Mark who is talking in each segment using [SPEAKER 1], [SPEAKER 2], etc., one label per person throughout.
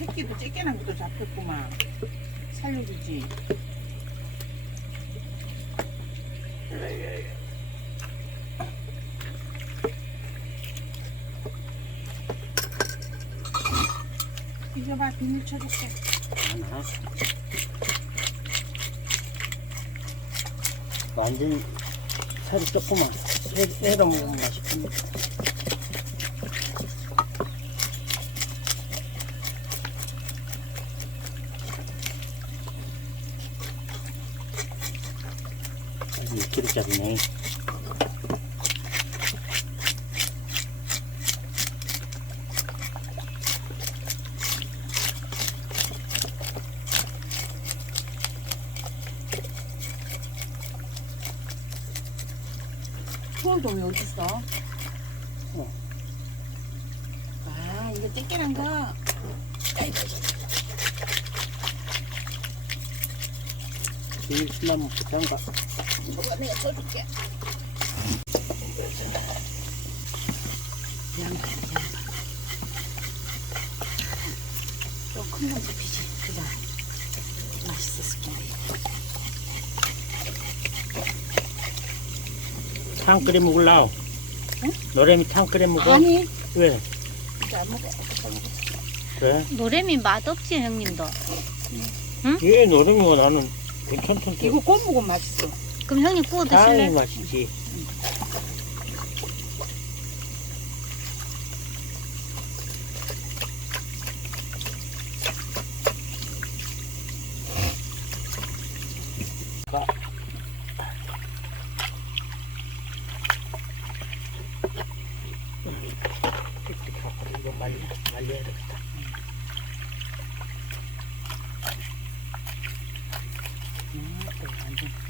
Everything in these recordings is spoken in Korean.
[SPEAKER 1] 새끼도 쬐깨난 것도 잡혔구만. 살려주지. 이거 봐, 비닐 쳐줄게.
[SPEAKER 2] 하나. 완전 살이 조그만. 해, 해로 먹으면 맛있겠네. 6kg짜리네.
[SPEAKER 1] 초월돔이 어딨어?
[SPEAKER 2] 어.
[SPEAKER 1] 아, 이거 쬐깨난 거.
[SPEAKER 2] 비닐 쓰려면 부장가.
[SPEAKER 1] 저거 내가. 양파, 양파. 좀큰건 잡히지. 그다. 맛있었을 거야.
[SPEAKER 2] 탕 끓여 먹을라.
[SPEAKER 1] 응?
[SPEAKER 2] 노래미 탕 끓여 먹어.
[SPEAKER 1] 아니,
[SPEAKER 2] 왜?
[SPEAKER 1] 안 먹어.
[SPEAKER 2] 왜?
[SPEAKER 3] 노래미 맛없지 형님도.
[SPEAKER 2] 왜 노래미가 나는 괜찮던데.
[SPEAKER 1] 이거 꼬부고 맛있어.
[SPEAKER 3] 그럼 형님 구워
[SPEAKER 2] 탕이
[SPEAKER 3] 드실래?
[SPEAKER 2] 맛있지. 가. 이거 말려, 말려야 되겠다.
[SPEAKER 1] 음, 또 완전.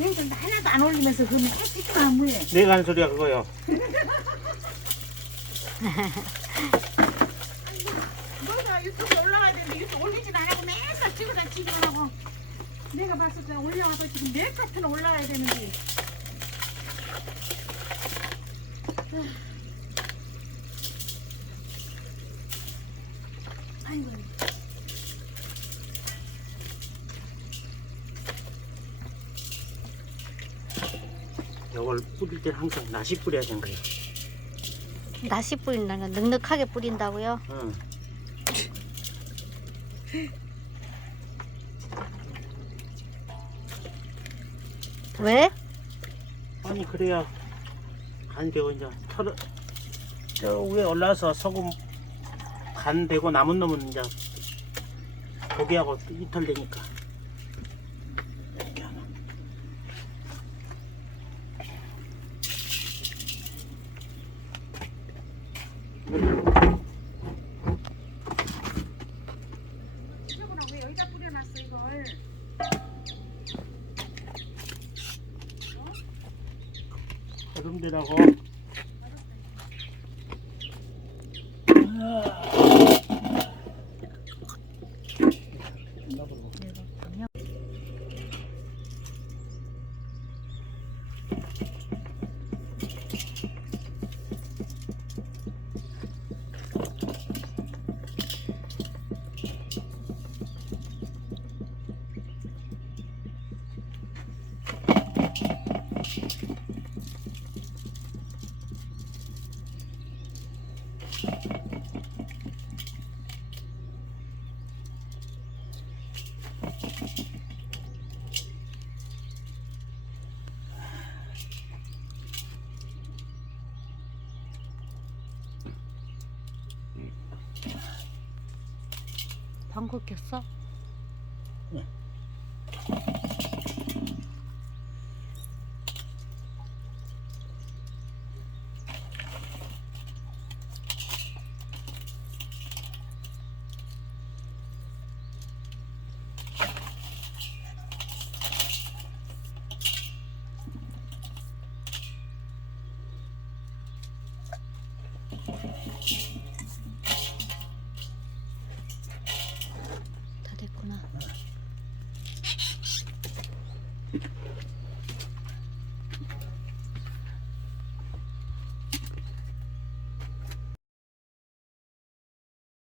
[SPEAKER 1] 동영상도 하나도 안 올리면서 그러면 햇빛만 뭐해.
[SPEAKER 2] 내가 하는 소리야 그거요.
[SPEAKER 1] 너가 유튜브에 올라가야 되는데 유튜브 올리진 안 하고 맨날 찍어다 찍기만 하고 내가 봤을 때 올려와서 지금 네 카트는 올라가야 되는데 아이고
[SPEAKER 2] 이걸 뿌릴 때 항상 나시 뿌려야 되는 거예요.
[SPEAKER 3] 나시 뿌린다는 넉넉하게 뿌린다고요?
[SPEAKER 2] 응.
[SPEAKER 3] 왜?
[SPEAKER 2] 아니 그래야 간 배고 이제 털어 저 위에 올라서 소금 간 배고 남은 놈은 이제 고기하고 이털 되니까 이렇게 하나.
[SPEAKER 1] 이거구나 왜 여기다 뿌려놨어 이걸
[SPEAKER 2] 소금들하고
[SPEAKER 3] 방귀 꼈어?